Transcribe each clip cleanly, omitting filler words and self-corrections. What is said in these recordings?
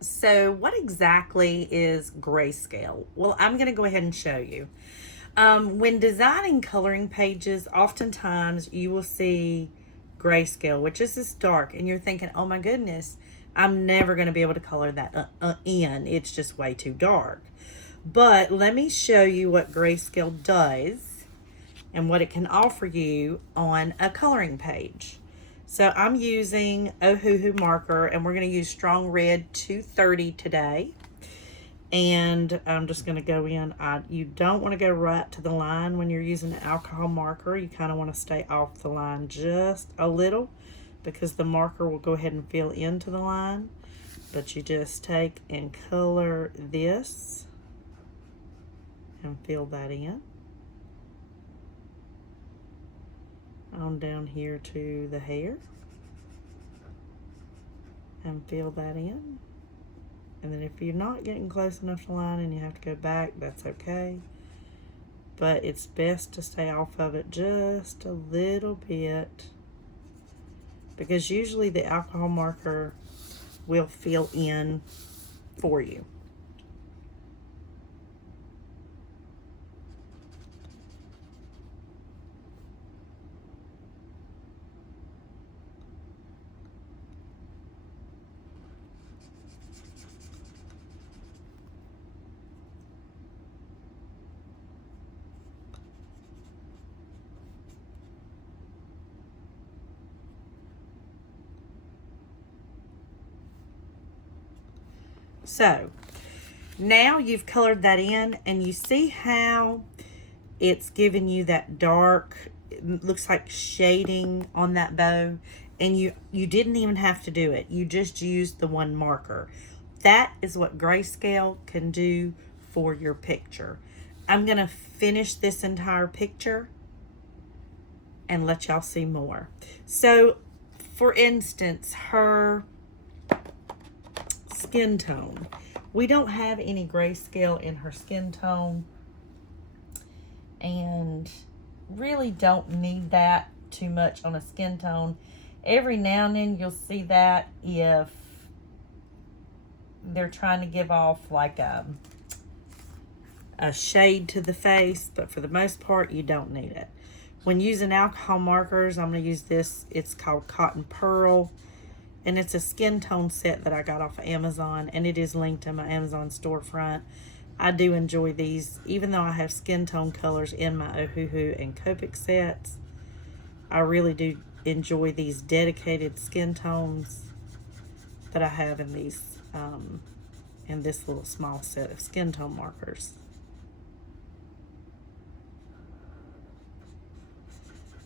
So, what exactly is grayscale? Well, I'm going to go ahead and show you. When designing coloring pages, oftentimes you will see grayscale, which is this dark, and you're thinking, oh my goodness, I'm never going to be able to color that in. It's just way too dark. But let me show you what grayscale does and what it can offer you on a coloring page. So I'm using Ohuhu marker, and we're going to use strong red 230 today. And I'm just going to go in. You don't want to go right to the line when you're using an alcohol marker. You kind of want to stay off the line just a little, because the marker will go ahead and fill into the line. But you just take and color this and fill that in. On down here to the hair and fill that in. And then if you're not getting close enough to line and you have to go back, that's okay. But it's best to stay off of it just a little bit, because usually the alcohol marker will fill in for you. So now you've colored that in, and you see how it's giving you that dark, it looks like shading on that bow, and you didn't even have to do it. You just used the one marker. That is what grayscale can do for your picture. I'm going to finish this entire picture and let y'all see more. So, for instance, her skin tone. We don't have any grayscale in her skin tone, and really don't need that too much on a skin tone. Every now and then you'll see that if they're trying to give off like a shade to the face, but for the most part you don't need it. When using alcohol markers, I'm going to use this. It's called Cotton Pearl, and it's a skin tone set that I got off of Amazon, and it is linked in my Amazon storefront. I do enjoy these, even though I have skin tone colors in my Ohuhu and Copic sets. I really do enjoy these dedicated skin tones that I have in these, in this little small set of skin tone markers.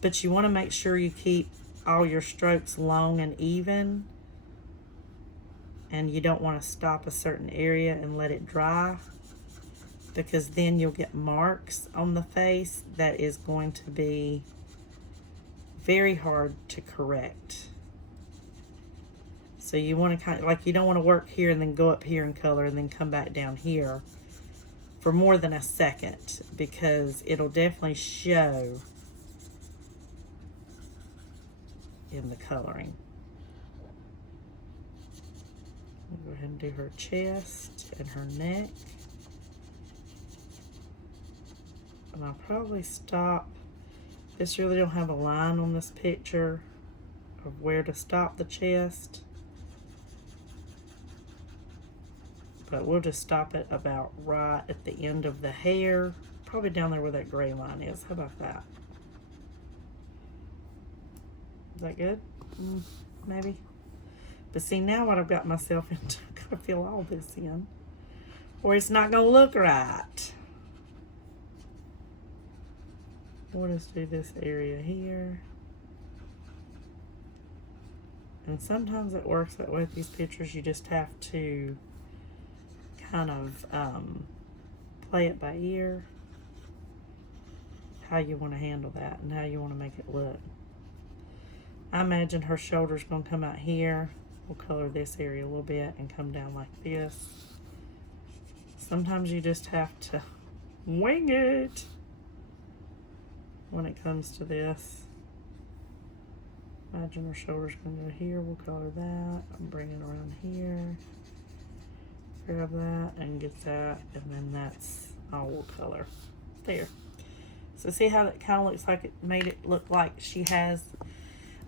But you want to make sure you keep all your strokes long and even, and you don't want to stop a certain area and let it dry, because then you'll get marks on the face that is going to be very hard to correct. So you want to kind of, like, you don't want to work here and then go up here and color and then come back down here for more than a second, because it'll definitely show in the coloring. We'll go ahead and do her chest and her neck. And I'll probably stop. This really don't have a line on this picture of where to stop the chest, but we'll just stop it about right at the end of the hair, probably down there where that gray line is. How about that? Is that good? Maybe. But see, now what I've got myself into, I've got to fill all this in, or it's not going to look right. We'll just do this area here. And sometimes it works that way with these pictures. You just have to kind of play it by ear, how you want to handle that and how you want to make it look. I imagine her shoulder's going to come out here. We'll color this area a little bit and come down like this. Sometimes you just have to wing it when it comes to this. Imagine her shoulder's going to go here. We'll color that. I'm bringing it around here. grab that and get that, and then that's all we'll color there. So see how it kind of looks like it made it look like she has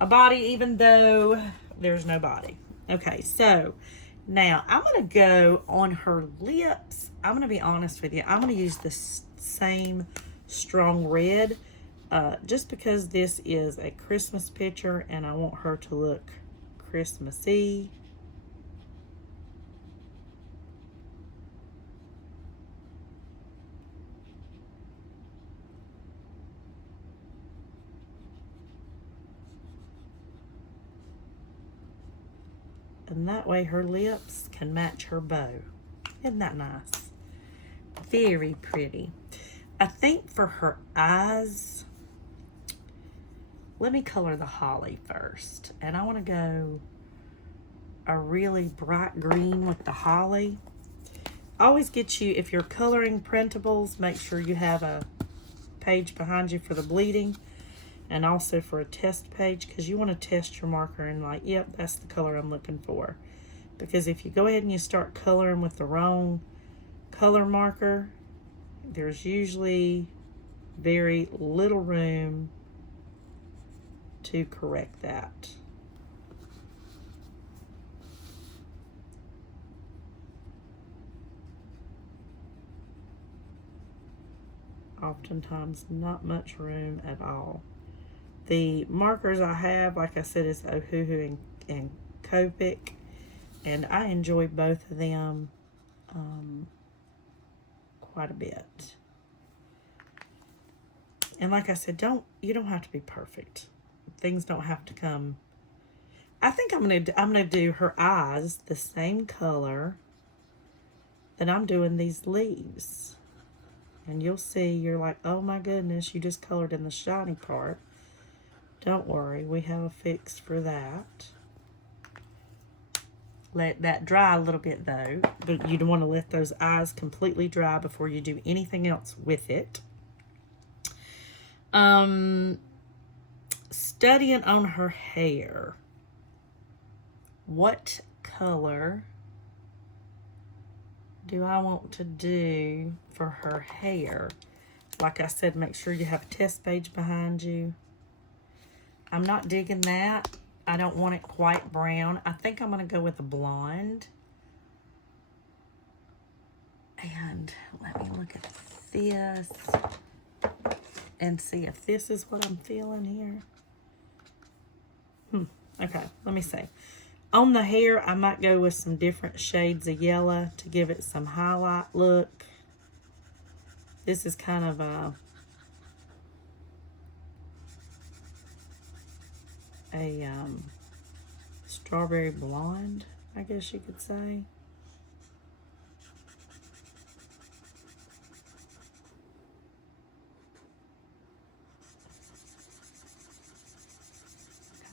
a body even though there's no body. Okay, so now I'm going to go on her lips. I'm going to be honest with you. I'm going to use the same strong red just because this is a Christmas picture and I want her to look Christmassy. And that way her lips can match her bow. Isn't that nice? Very pretty. I think for her eyes, let me color the holly first. And I want to go a really bright green with the holly. Always get you, if you're coloring printables, make sure you have a page behind you for the bleeding. And also for a test page, because you want to test your marker and like, yep, that's the color I'm looking for. Because if you go ahead and you start coloring with the wrong color marker, there's usually very little room to correct that. Oftentimes not much room at all. The markers I have, like I said, is Ohuhu and Copic, and I enjoy both of them quite a bit. And like I said, you don't have to be perfect. Things don't have to come. I think I'm gonna do her eyes the same color that I'm doing these leaves, and you'll see. You're like, oh my goodness, you just colored in the shiny part. Don't worry, we have a fix for that. Let that dry a little bit though, but you don't want to let those eyes completely dry before you do anything else with it. Studying on her hair. What color do I want to do for her hair? Like I said, make sure you have a test page behind you. I'm not digging that. I don't want it quite brown. I think I'm going to go with a blonde. And let me look at this and see if this is what I'm feeling here. Okay, let me see. On the hair, I might go with some different shades of yellow to give it some highlight look. This is kind of a strawberry blonde, I guess you could say.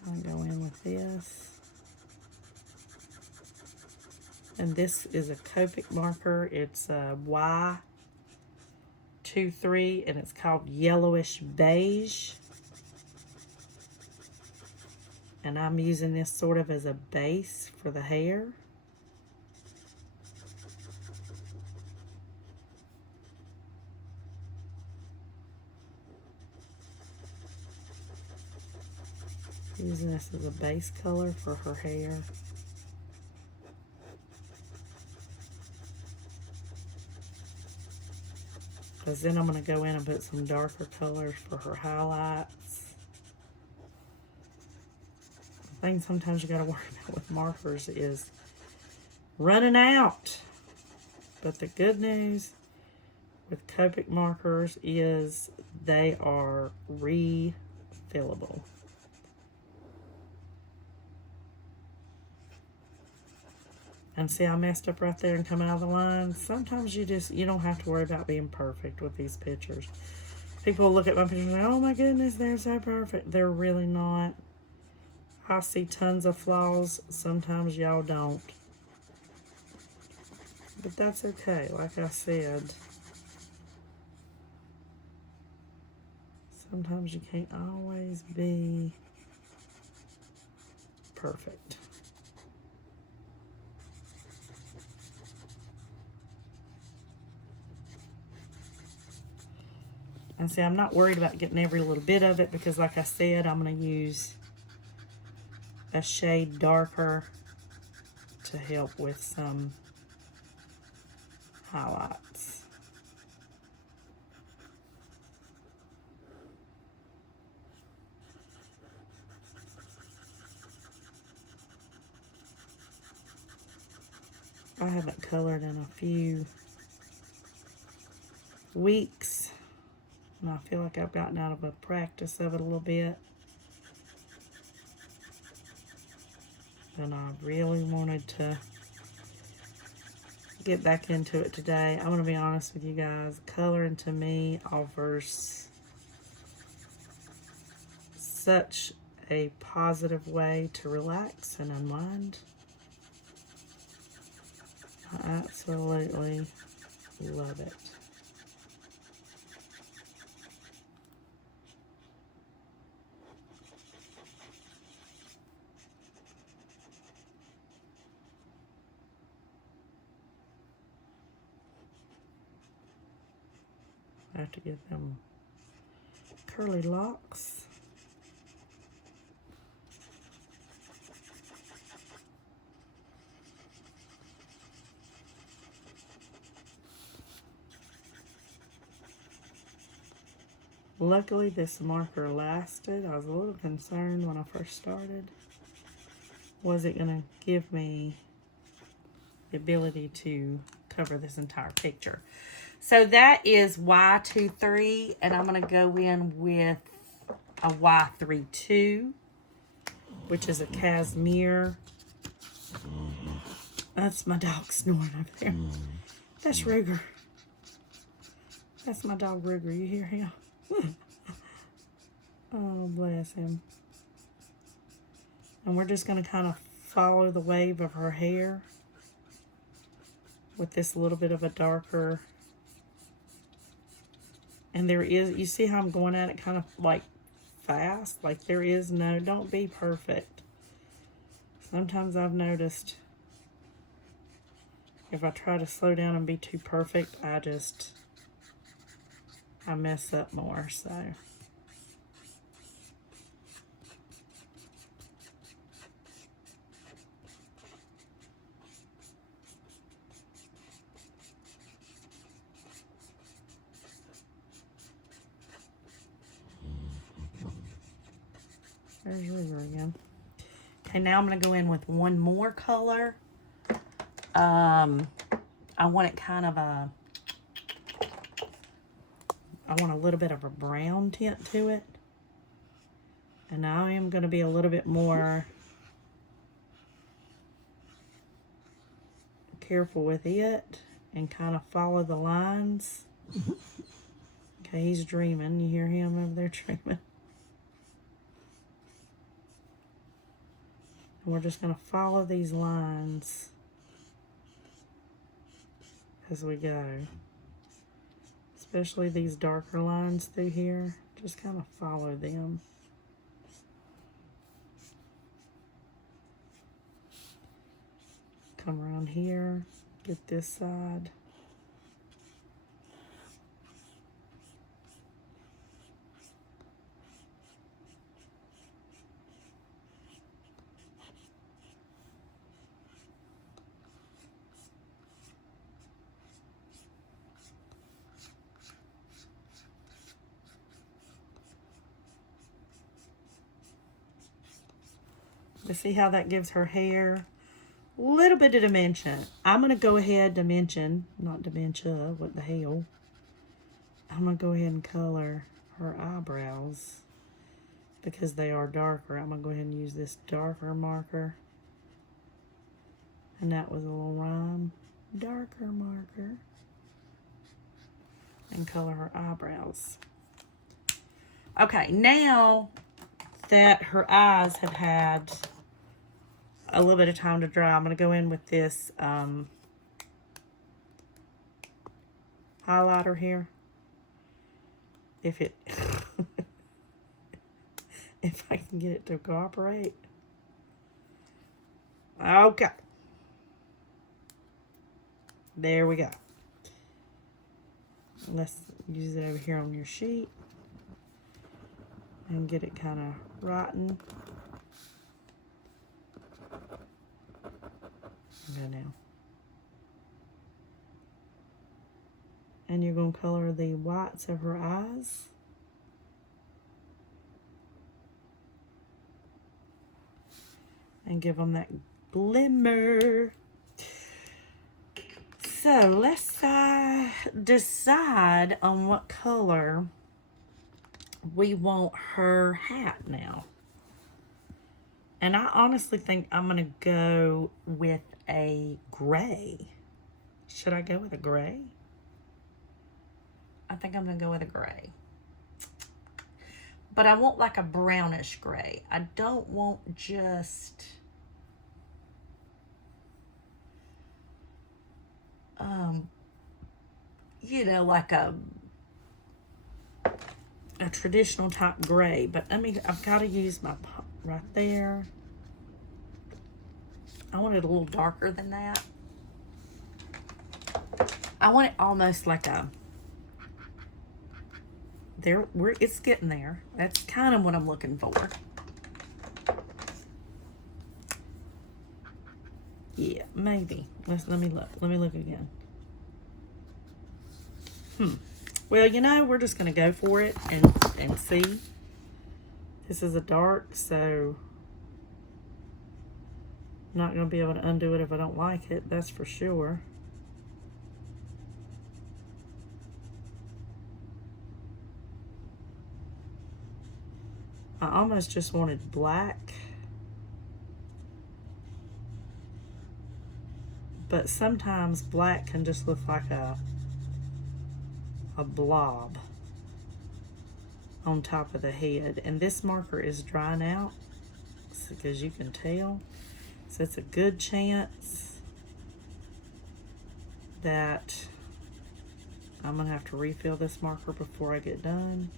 Kind of go in with this. And this is a Copic marker. It's a Y23 and it's called Yellowish Beige. And I'm using this sort of as a base for the hair. Using this as a base color for her hair. Because then I'm going to go in and put some darker colors for her highlights. The thing sometimes you got to worry about with markers is running out. But the good news with Copic markers is they are refillable. And see, I messed up right there and come out of the line. Sometimes you don't have to worry about being perfect with these pictures. People look at my pictures and say, oh my goodness, they're so perfect. They're really not. I see tons of flaws. Sometimes y'all don't. But that's okay. Like I said, sometimes you can't always be perfect. And see, I'm not worried about getting every little bit of it because, like I said, I'm going to use a shade darker to help with some highlights. I haven't colored in a few weeks, and I feel like I've gotten out of a practice of it a little bit. And I really wanted to get back into it today. I'm going to be honest with you guys. Coloring to me offers such a positive way to relax and unwind. I absolutely love it. I have to give them curly locks. Luckily, this marker lasted. I was a little concerned when I first started. Was it going to give me the ability to cover this entire picture? So that is Y23, and I'm going to go in with a Y32, which is a cashmere. That's my dog snoring over there. That's Ruger. That's my dog Ruger. You hear him? Oh, bless him. And we're just going to kind of follow the wave of her hair with this little bit of a darker. And there is, you see how I'm going at it kind of like fast? Like there is no, don't be perfect. Sometimes I've noticed if I try to slow down and be too perfect, I mess up more, so. There's River again. Okay, now I'm going to go in with one more color. I want it kind of a, I want a little bit of a brown tint to it. And I am going to be a little bit more careful with it and kind of follow the lines. Okay, he's dreaming. You hear him over there dreaming? And we're just going to follow these lines as we go. Especially these darker lines through here. Just kind of follow them. Come around here, get this side. You see how that gives her hair a little bit of dimension. I'm going to go ahead, not dementia, what the hell. I'm going to go ahead and color her eyebrows because they are darker. I'm going to go ahead and use this darker marker. And that was a little rhyme. Darker marker. And color her eyebrows. Okay, now that her eyes have had a little bit of time to dry, I'm going to go in with this highlighter here. If it, if I can get it to cooperate. Okay. There we go. Let's use it over here on your sheet and get it kind of rotten. Go now. And you're going to color the whites of her eyes. And give them that glimmer. So let's decide on what color we want her hat now. And I honestly think I'm going to go with a gray. Should I go with a gray? I think I'm going to go with a gray. But I want like a brownish gray. I don't want just... you know, like a traditional type gray. But I mean, I've got to use my right there. I want it a little darker than that. I want it almost like a, it's getting there. That's kind of what I'm looking for. Yeah, maybe. Let me look. Let me look again. Well, you know, we're just going to go for it and see. This is a dark, so I'm not going to be able to undo it if I don't like it. That's for sure. I almost just wanted black. But sometimes black can just look like a blob on top of the head. And this marker is drying out, because you can tell. So it's a good chance that I'm going to have to refill this marker before I get done.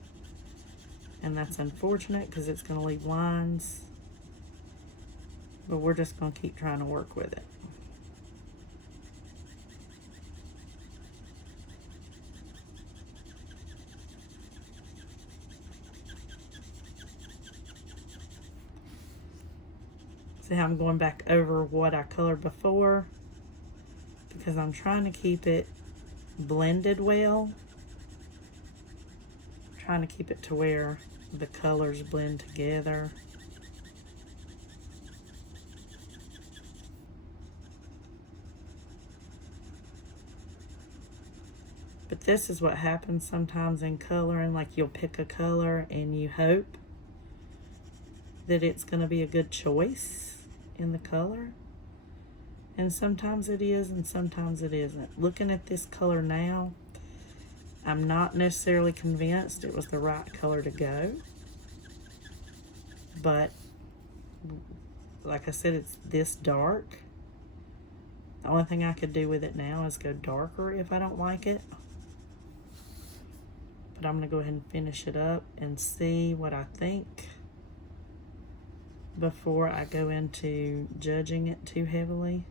And that's unfortunate because it's going to leave lines. But we're just going to keep trying to work with it. See how I'm going back over what I colored before? Because I'm trying to keep it blended well. I'm trying to keep it to where the colors blend together. But this is what happens sometimes in coloring. Like, you'll pick a color and you hope that it's going to be a good choice in the color. And sometimes it is and sometimes it isn't. Looking at this color now, I'm not necessarily convinced it was the right color to go. But like I said, it's this dark. The only thing I could do with it now is go darker if I don't like it. But I'm going to go ahead and finish it up and see what I think before I go into judging it too heavily.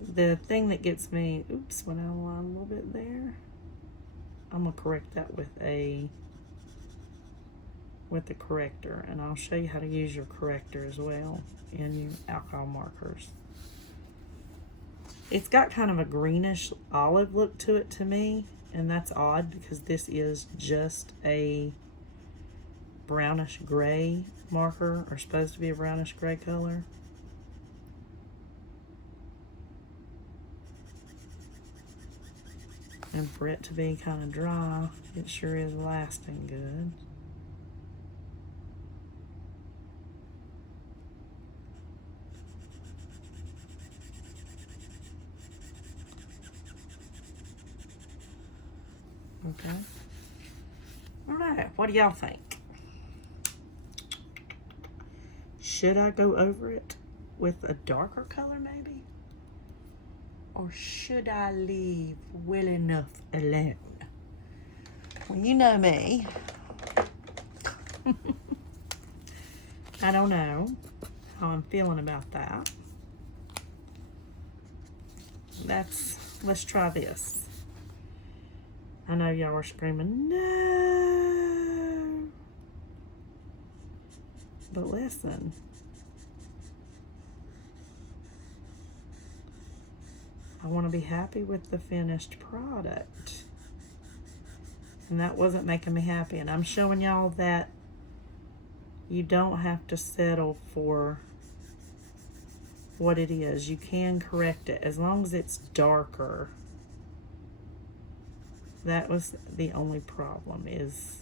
The thing that gets me, oops, went out of line a little bit there. I'm going to correct that with the corrector, and I'll show you how to use your corrector as well in your alcohol markers. It's got kind of a greenish olive look to it to me, and that's odd because this is just a brownish gray marker, or supposed to be a brownish gray color. And for it to be kind of dry, it sure is lasting good. Okay. All right, what do y'all think? Should I go over it with a darker color maybe? Or should I leave well enough alone? Well, you know me. I don't know how I'm feeling about that. Let's try this. I know y'all are screaming, no. But listen. I want to be happy with the finished product. And that wasn't making me happy. And I'm showing y'all that you don't have to settle for what it is. You can correct it as long as it's darker. That was the only problem, is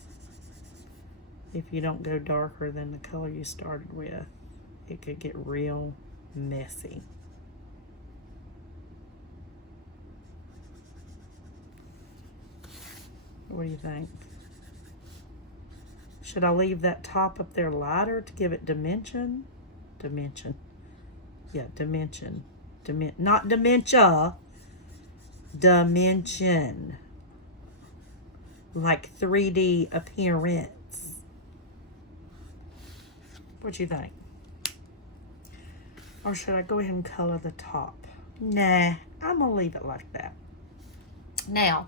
if you don't go darker than the color you started with, it could get real messy. What do you think? Should I leave that top up there lighter to give it dimension? Dimension. Yeah, dimension. Not dementia. Dimension. Like 3D appearance. What you think? Or should I go ahead and color the top? Nah, I'm gonna leave it like that. Now,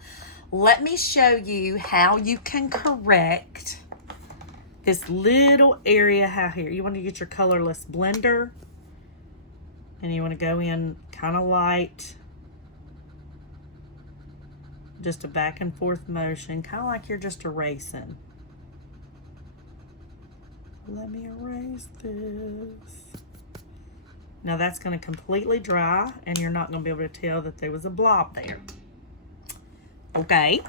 let me show you how you can correct this little area out here. You want to get your colorless blender, and you want to go in kind of light, just a back and forth motion, kind of like you're just erasing. Let me erase this. Now that's going to completely dry, and you're not going to be able to tell that there was a blob there. Okay.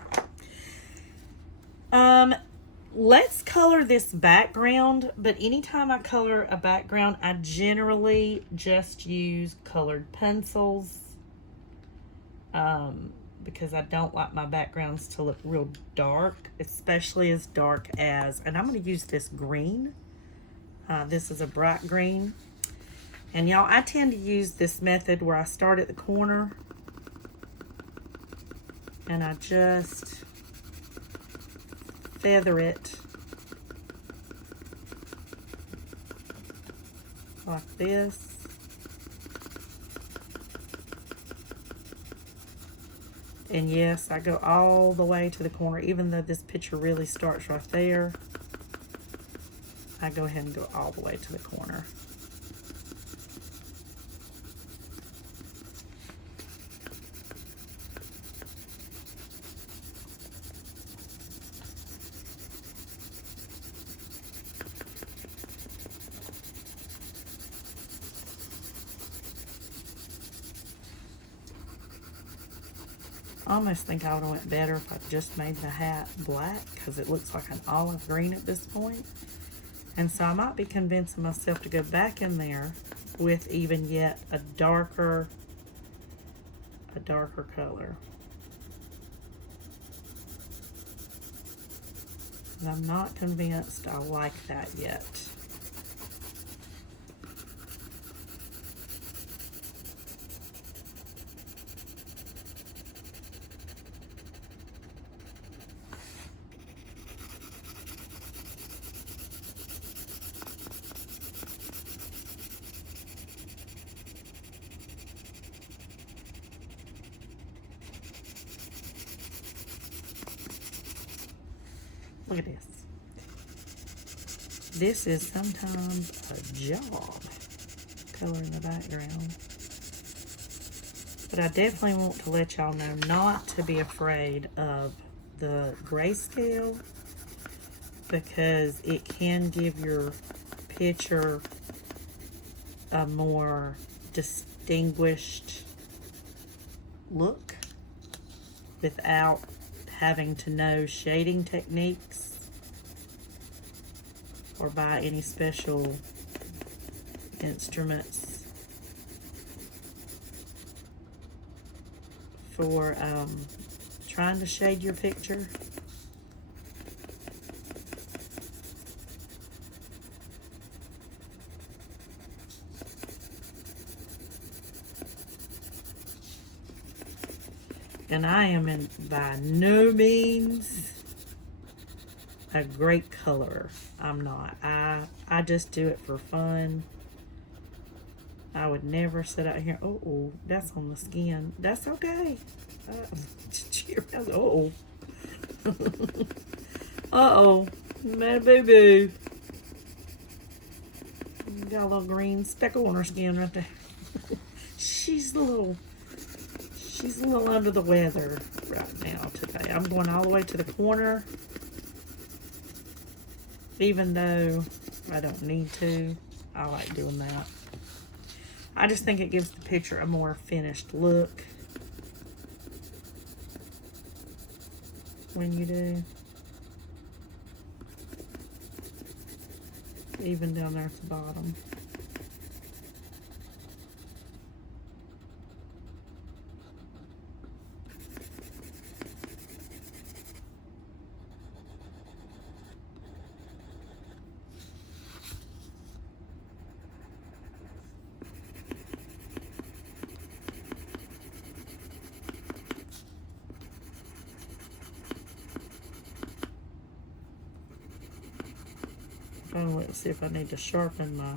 Let's color this background, but anytime I color a background, I generally just use colored pencils, because I don't like my backgrounds to look real dark, especially as dark as, and I'm going to use this green. This is a bright green. And y'all, I tend to use this method where I start at the corner and I just feather it like this. And yes, I go all the way to the corner, even though this picture really starts right there. I go ahead and go all the way to the corner. I almost think I would have went better if I just made the hat black, because it looks like an olive green at this point. And so I might be convincing myself to go back in there with even yet a darker color. And I'm not convinced I like that yet. Look at this. This is sometimes a job, coloring the background. But I definitely want to let y'all know not to be afraid of the grayscale, because it can give your picture a more distinguished look without having to know shading techniques or buy any special instruments for trying to shade your picture. And I am by no means a great colorer. I'm not. I just do it for fun. I would never sit out here. Oh, that's on the skin. That's okay. Oh. Uh-oh. My boo-boo. Got a little green speckle on her skin right there. She's a little under the weather right now today. I'm going all the way to the corner, even though I don't need to. I like doing that. I just think it gives the picture a more finished look when you do. Even down there at the bottom. Let's see if I need to sharpen my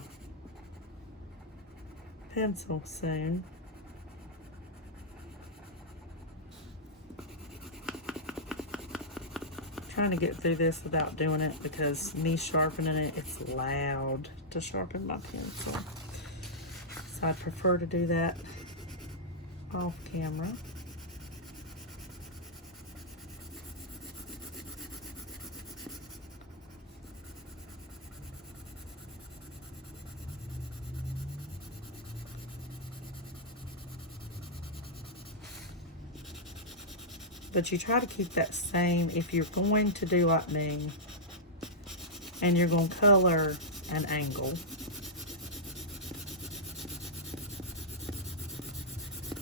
pencil soon. Trying to get through this without doing it because me sharpening it, it's loud to sharpen my pencil. So I prefer to do that off camera. But you try to keep that same, if you're going to do like me, and you're going to color an angle,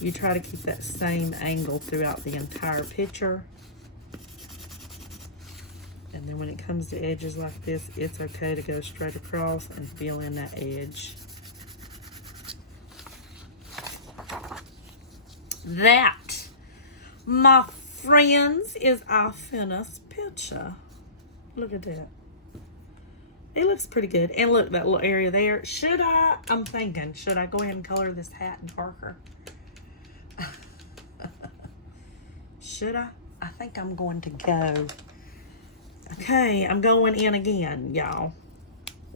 you try to keep that same angle throughout the entire picture. And then when it comes to edges like this, it's okay to go straight across and fill in that edge. That, my friends, is our finished picture. Look at that. It looks pretty good. And look, that little area there. I'm thinking, should I go ahead and color this hat darker? Should I? I think I'm going to go. Okay, I'm going in again, y'all,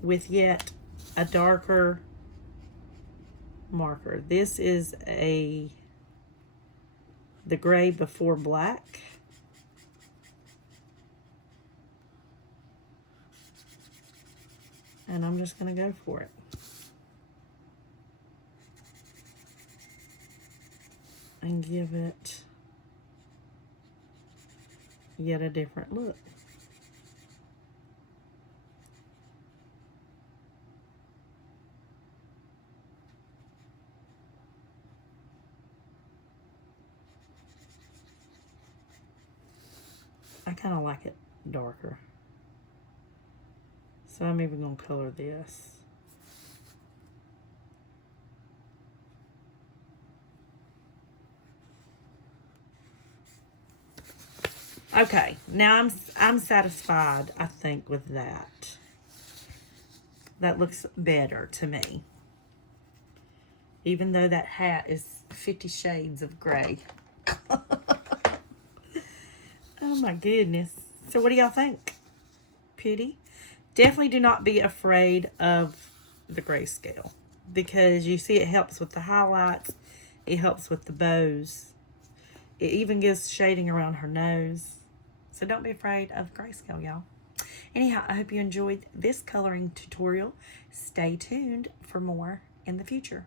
with yet a darker marker. This is the gray before black. And I'm just going to go for it. And give it yet a different look. I kind of like it darker. So I'm even going to color this. Okay, now I'm satisfied, I think, with that. That looks better to me. Even though that hat is 50 shades of gray. Oh my goodness. So what do y'all think? Pretty? Definitely do not be afraid of the grayscale, because you see it helps with the highlights. It helps with the bows. It even gives shading around her nose. So don't be afraid of grayscale, y'all. Anyhow, I hope you enjoyed this coloring tutorial. Stay tuned for more in the future.